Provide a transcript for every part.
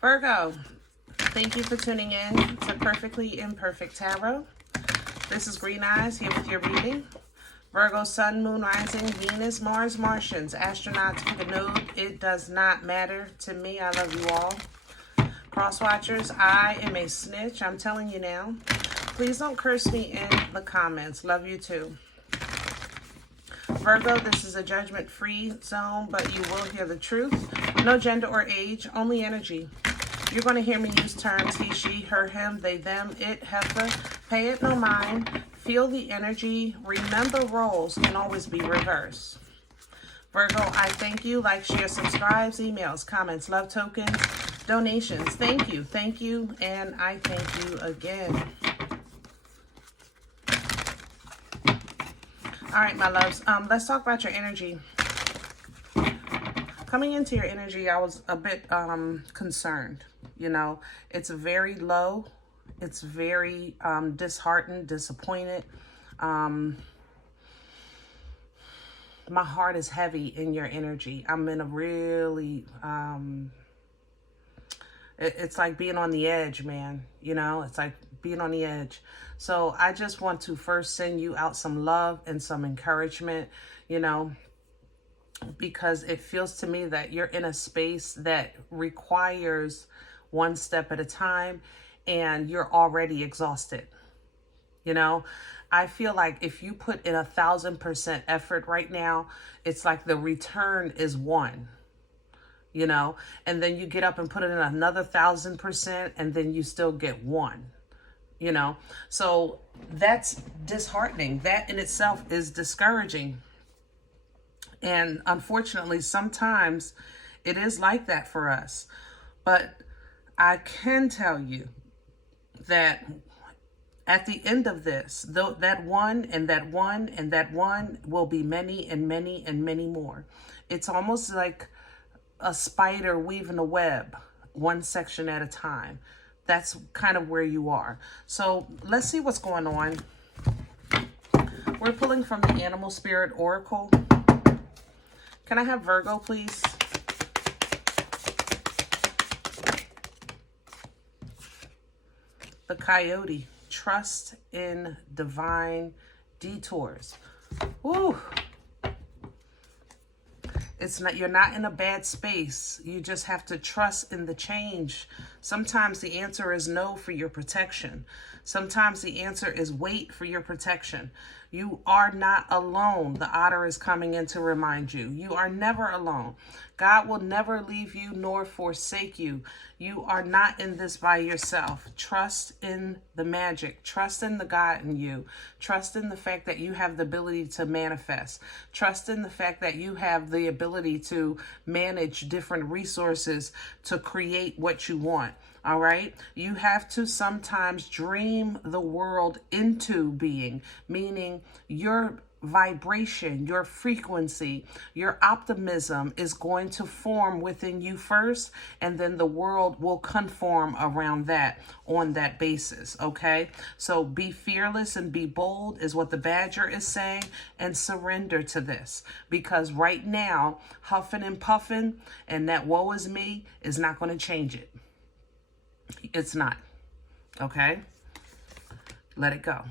Virgo, thank you for tuning in to Perfectly Imperfect Tarot. This is Green Eyes here with your reading. Virgo, Sun, Moon, Rising, Venus, Mars, Martians, astronauts for the node. It does not matter to me. I love you all. Cross watchers, I am a snitch. I'm telling you now. Please don't curse me in the comments. Love you too. Virgo, this is a judgment-free zone, but you will hear the truth. No gender or age, only energy. You're going to hear me use terms he, she, her, him, they, them, it, heifer. Pay it no mind. Feel the energy. Remember, roles can always be reversed. Virgo, I thank you. Like, share, subscribes, emails, comments, love tokens, donations. Thank you, and I thank you again. All right, my loves, let's talk about your energy. Coming into your energy, I was a bit concerned. You know, it's very low. It's very disheartened, disappointed. My heart is heavy in your energy. I'm in a really, it's like being on the edge, man. You know, it's like being on the edge. So I just want to first send you out some love and some encouragement, you know, because it feels to me that you're in a space that requires one step at a time and you're already exhausted. You know, I feel like if you put in 1,000% effort right now, it's like the return is 1. You know, and then you get up and put it in another 1,000% and then you still get 1, you know, so that's disheartening. That in itself is discouraging. And unfortunately, sometimes it is like that for us. But I can tell you that at the end of this, though, that one and that one and that one will be many and many and many more. It's almost like a spider weaving a web, one section at a time. That's kind of where you are. So let's see what's going on. We're pulling from the Animal Spirit Oracle. Can I have Virgo, please? The Coyote. Trust in divine detours. Woo! It's not, you're not in a bad space. You just have to trust in the change. Sometimes the answer is no for your protection. Sometimes the answer is wait for your protection. You are not alone. The otter is coming in to remind you. You are never alone. God will never leave you nor forsake you. You are not in this by yourself. Trust in the magic. Trust in the God in you. Trust in the fact that you have the ability to manifest. Trust in the fact that you have the ability to manage different resources to create what you want. All right. You have to sometimes dream the world into being, meaning your vibration, your frequency, your optimism is going to form within you first, and then the world will conform around that on that basis. Okay. So be fearless and be bold is what the Badger is saying, and surrender to this, because right now, huffing and puffing and that woe is me is not going to change it. It's not. Okay? Let it go.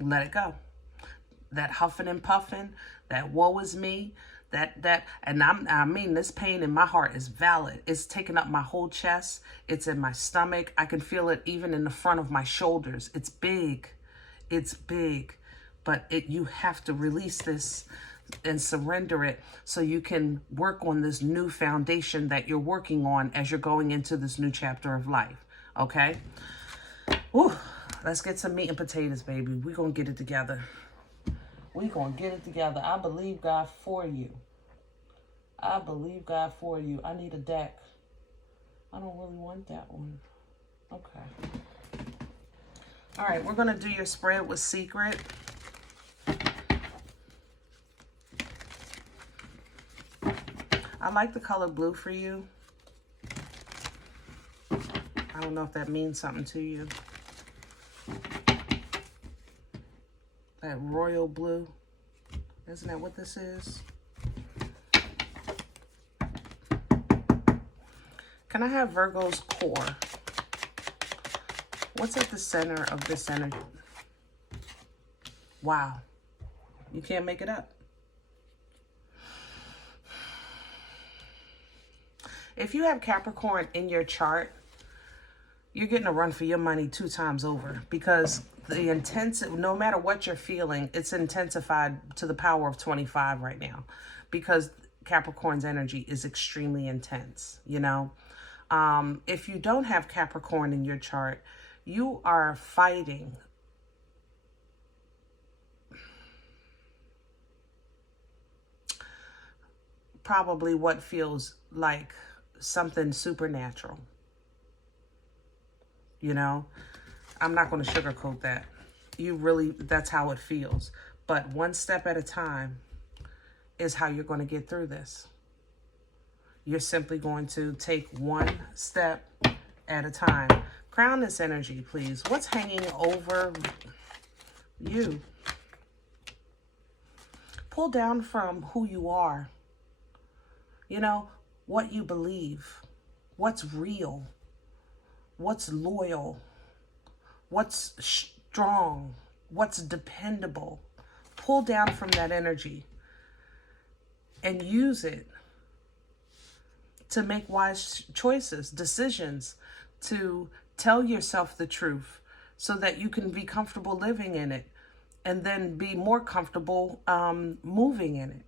Let it go. That huffing and puffing, that woe is me, and I mean, this pain in my heart is valid. It's taking up my whole chest. It's in my stomach. I can feel it even in the front of my shoulders. It's big. It's big. But you have to release this and surrender it so you can work on this new foundation that you're working on as you're going into this new chapter of life. Okay? Ooh, let's get some meat and potatoes, baby. We're going to get it together. We're going to get it together. I believe God for you. I believe God for you. I need a deck. I don't really want that one. Okay. All right, we're going to do your spread with Secret. I like the color blue for you. I don't know if that means something to you. That royal blue. Isn't that what this is? Can I have Virgo's core? What's at the center of this energy? Wow. You can't make it up. If you have Capricorn in your chart, you're getting a run for your money 2 times over, because the intensive, no matter what you're feeling, it's intensified to the power of 25 right now, because Capricorn's energy is extremely intense, you know. If you don't have Capricorn in your chart, you are fighting probably what feels like something supernatural. You know, I'm not going to sugarcoat that. That's how it feels. But one step at a time is how you're going to get through this. You're simply going to take one step at a time. Crown this energy, please. What's hanging over you? Pull down from who you are. You know, what you believe. What's real. What's loyal. What's strong. What's dependable. Pull down from that energy and use it to make wise choices, decisions, to tell yourself the truth so that you can be comfortable living in it and then be more comfortable moving in it,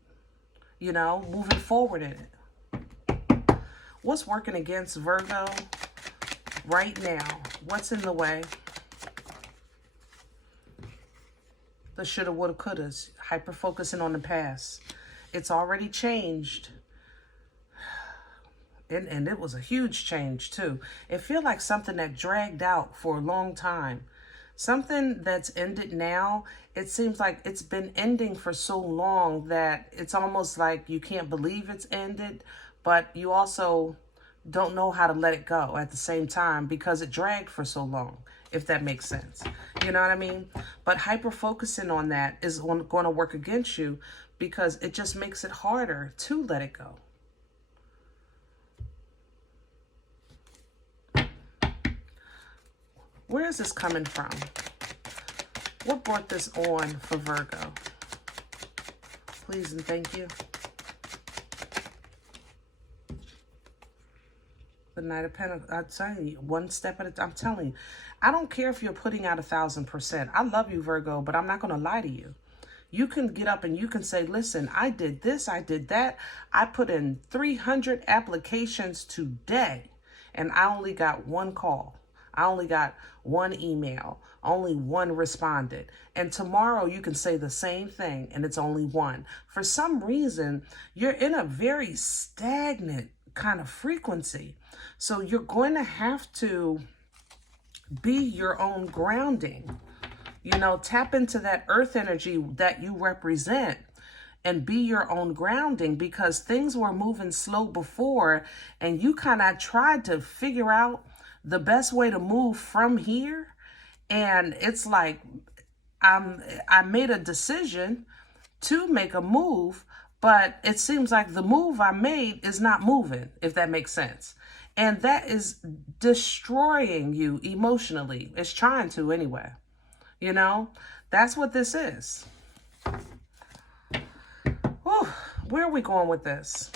you know, moving forward in it. What's working against Virgo right now? What's in the way? The shoulda, woulda, couldas, hyper-focusing on the past. It's already changed. And it was a huge change too. It feels like something that dragged out for a long time. Something that's ended now, it seems like it's been ending for so long that it's almost like you can't believe it's ended, but you also don't know how to let it go at the same time because it dragged for so long, if that makes sense. You know what I mean? But hyper-focusing on that is going to work against you because it just makes it harder to let it go. Where is this coming from? What brought this on for Virgo? Please and thank you. The Knight of Pentacles. I'm telling you, one step at a time. I'm telling you, I don't care if you're putting out 1,000%. I love you, Virgo, but I'm not going to lie to you. You can get up and you can say, listen, I did this, I did that. I put in 300 applications today, and I only got one call. I only got one email. Only one responded. And tomorrow you can say the same thing and it's only one. For some reason, you're in a very stagnant kind of frequency. So you're going to have to be your own grounding. You know, tap into that earth energy that you represent and be your own grounding, because things were moving slow before and you kind of tried to figure out the best way to move from here. And it's like, I made a decision to make a move, but it seems like the move I made is not moving, if that makes sense. And that is destroying you emotionally. It's trying to anyway. You know, that's what this is. Whew, where are we going with this?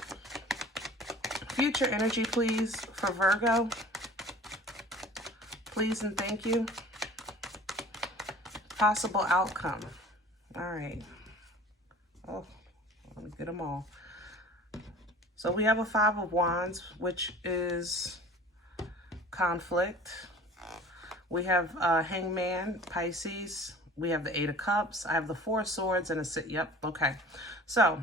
Future energy, please, for Virgo. Please and thank you. Possible outcome. All right. Oh, let me get them all. So we have a 5 of Wands, which is conflict. We have Hangman, Pisces. We have the 8 of Cups. I have the 4 of Swords and a 6. Yep. Okay. So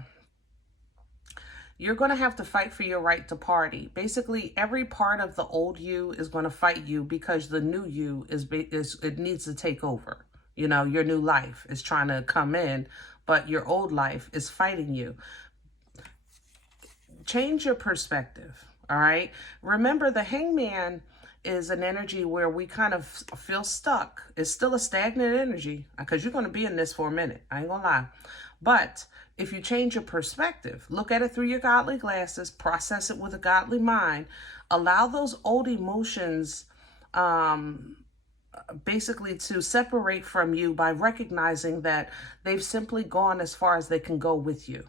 you're going to have to fight for your right to party. Basically, every part of the old you is going to fight you because the new you it needs to take over. You know, your new life is trying to come in, but your old life is fighting you. Change your perspective, all right? Remember, the Hangman is an energy where we kind of feel stuck. It's still a stagnant energy because you're going to be in this for a minute. I ain't going to lie. But if you change your perspective, look at it through your godly glasses, process it with a godly mind, allow those old emotions basically to separate from you by recognizing that they've simply gone as far as they can go with you.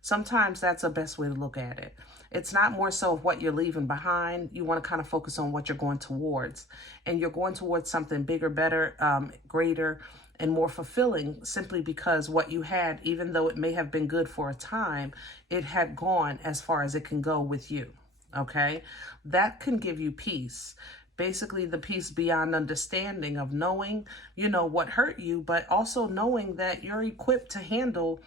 Sometimes that's the best way to look at it. It's not more so of what you're leaving behind. You want to kind of focus on what you're going towards. And you're going towards something bigger, better, greater, and more fulfilling, simply because what you had, even though it may have been good for a time, it had gone as far as it can go with you. Okay? That can give you peace. Basically, the peace beyond understanding of knowing, you know, what hurt you, but also knowing that you're equipped to handle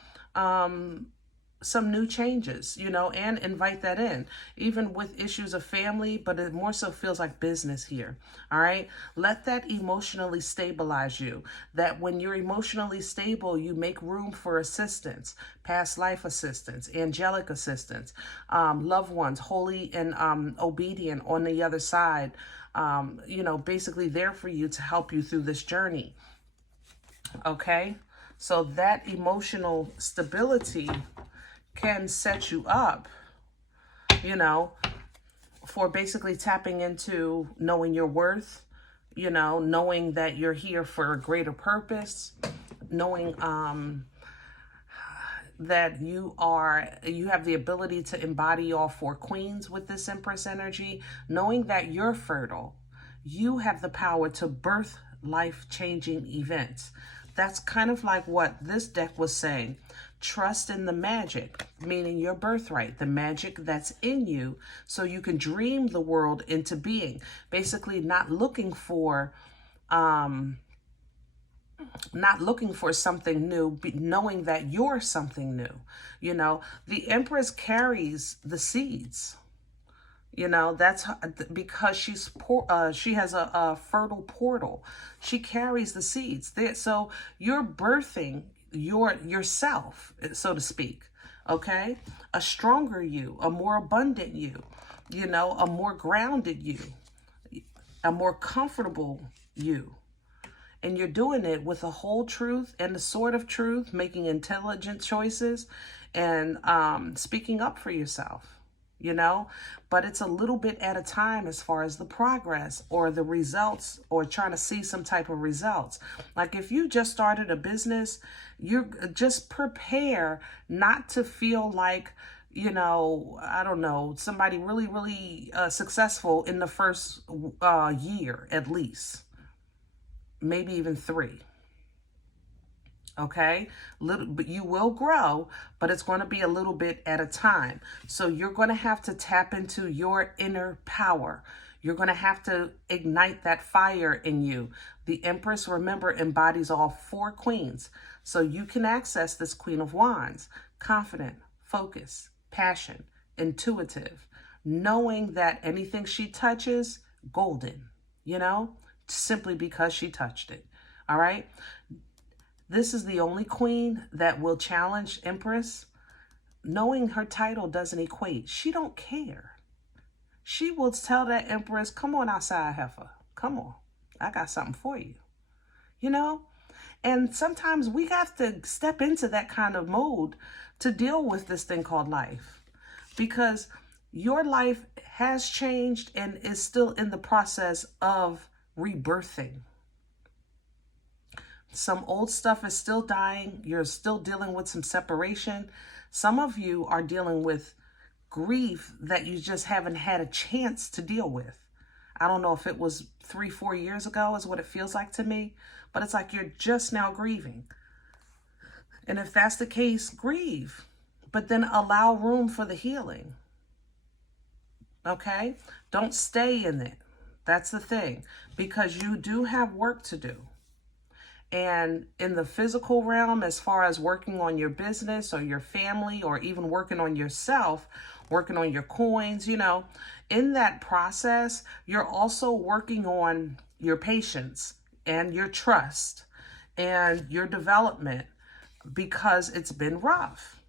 some new changes, you know, and invite that in, even with issues of family, but it more so feels like business here. All right. Let that emotionally stabilize you, that when you're emotionally stable, you make room for assistance, past life assistance, angelic assistance, loved ones, holy and obedient on the other side, you know, basically there for you to help you through this journey. Okay. So that emotional stability can set you up, you know, for basically tapping into knowing your worth, you know, knowing that you're here for a greater purpose, knowing that you have the ability to embody all four queens with this Empress energy, knowing that you're fertile. You have the power to birth life-changing events. That's kind of like what this deck was saying. Trust in the magic, meaning your birthright, the magic that's in you, so you can dream the world into being. Basically, not looking for something new, knowing that you're something new. You know, the Empress carries the seeds. You know, that's because she has a fertile portal. She carries the seeds. So you're birthing yourself, so to speak. Okay? A stronger you, a more abundant you, you know, a more grounded you, a more comfortable you. And you're doing it with the whole truth and the sword of truth, making intelligent choices and speaking up for yourself. You know, but it's a little bit at a time as far as the progress or the results, or trying to see some type of results. Like if you just started a business, you're just prepare not to feel like, you know, I don't know, somebody really, really successful in the first year at least, maybe even 3. Okay, but you will grow, but it's going to be a little bit at a time. So you're going to have to tap into your inner power. You're going to have to ignite that fire in you. The Empress, remember, embodies all 4 queens. So you can access this Queen of Wands, confident, focused, passion, intuitive, knowing that anything she touches, golden, you know, simply because she touched it. All right. This is the only queen that will challenge Empress, knowing her title doesn't equate. She don't care. She will tell that Empress, come on outside, heifer. Come on. I got something for you. You know? And sometimes we have to step into that kind of mode to deal with this thing called life. Because your life has changed and is still in the process of rebirthing. Some old stuff is still dying. You're still dealing with some separation. Some of you are dealing with grief that you just haven't had a chance to deal with. I don't know if it was 3-4 years ago is what it feels like to me, but it's like you're just now grieving. And if that's the case, grieve, but then allow room for the healing. Okay? Don't stay in it. That's the thing, because you do have work to do. And in the physical realm, as far as working on your business or your family, or even working on yourself, working on your coins, you know, in that process, you're also working on your patience and your trust and your development, because it's been rough.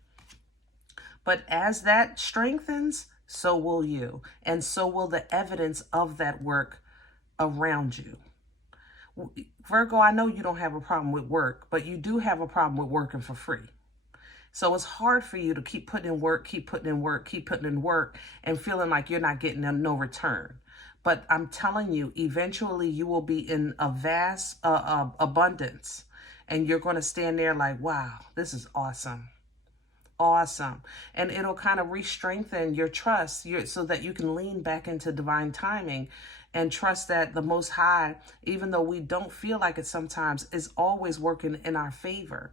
But as that strengthens, so will you. And so will the evidence of that work around you. Virgo, I know you don't have a problem with work, but you do have a problem with working for free. So it's hard for you to keep putting in work, keep putting in work, keep putting in work, and feeling like you're not getting no return. But I'm telling you, eventually you will be in a vast abundance, and you're going to stand there like, wow, this is awesome. Awesome. And it'll kind of re-strengthen your trust so that you can lean back into divine timing and trust that the Most High, even though we don't feel like it sometimes, is always working in our favor.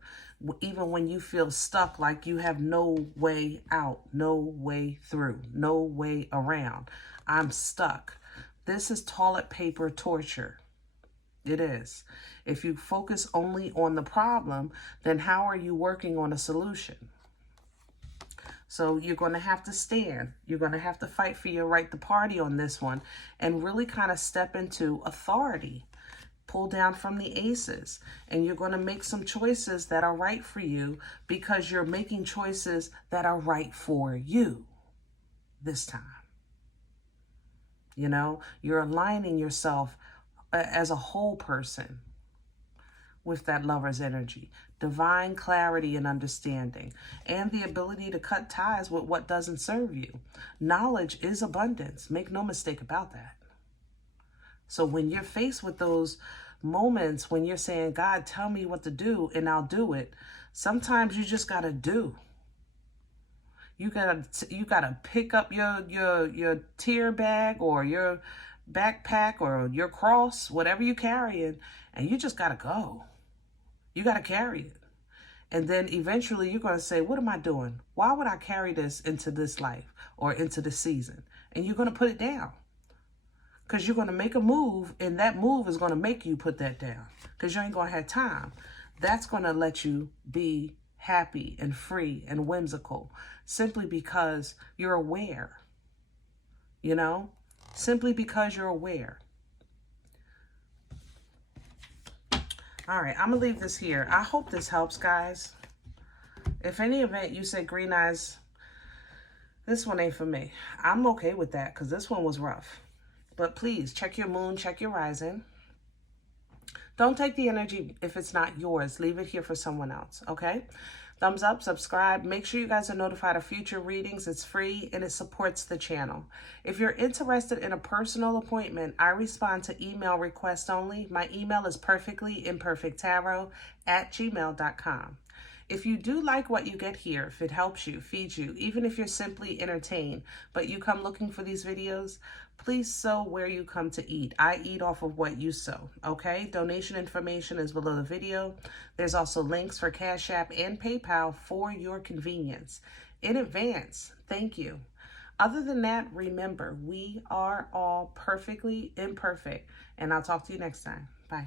Even when you feel stuck, like you have no way out, no way through, no way around. I'm stuck. This is toilet paper torture. It is. If you focus only on the problem, then how are you working on a solution? So you're going to have to stand. You're going to have to fight for your right to party on this one and really kind of step into authority. Pull down from the aces. And you're going to make some choices that are right for you because you're making choices that are right for you this time. You know, you're aligning yourself as a whole person with that lover's energy, divine clarity and understanding, and the ability to cut ties with what doesn't serve you. Knowledge is abundance. Make no mistake about that. So when you're faced with those moments when you're saying, God, tell me what to do and I'll do it, sometimes you just got to do. You gotta pick up your tear bag or your backpack or your cross, whatever you're carrying, and you just got to go. You got to carry it. And then eventually you're going to say, what am I doing? Why would I carry this into this life or into the season? And you're going to put it down. Because you're going to make a move, and that move is going to make you put that down. Because you ain't going to have time. That's going to let you be happy and free and whimsical. Simply because you're aware. You know? Simply because you're aware. All right, I'm going to leave this here. I hope this helps, guys. If any event you say, Green Eyes, this one ain't for me, I'm okay with that because this one was rough. But please, check your moon, check your rising. Don't take the energy if it's not yours. Leave it here for someone else, okay? Thumbs up, subscribe. Make sure you guys are notified of future readings. It's free and it supports the channel. If you're interested in a personal appointment, I respond to email requests only. My email is perfectlyimperfecttarot@gmail.com. If you do like what you get here, if it helps you, feeds you, even if you're simply entertained, but you come looking for these videos, please sow where you come to eat. I eat off of what you sow, okay? Donation information is below the video. There's also links for CashApp and PayPal for your convenience. In advance, thank you. Other than that, remember, we are all perfectly imperfect, and I'll talk to you next time. Bye.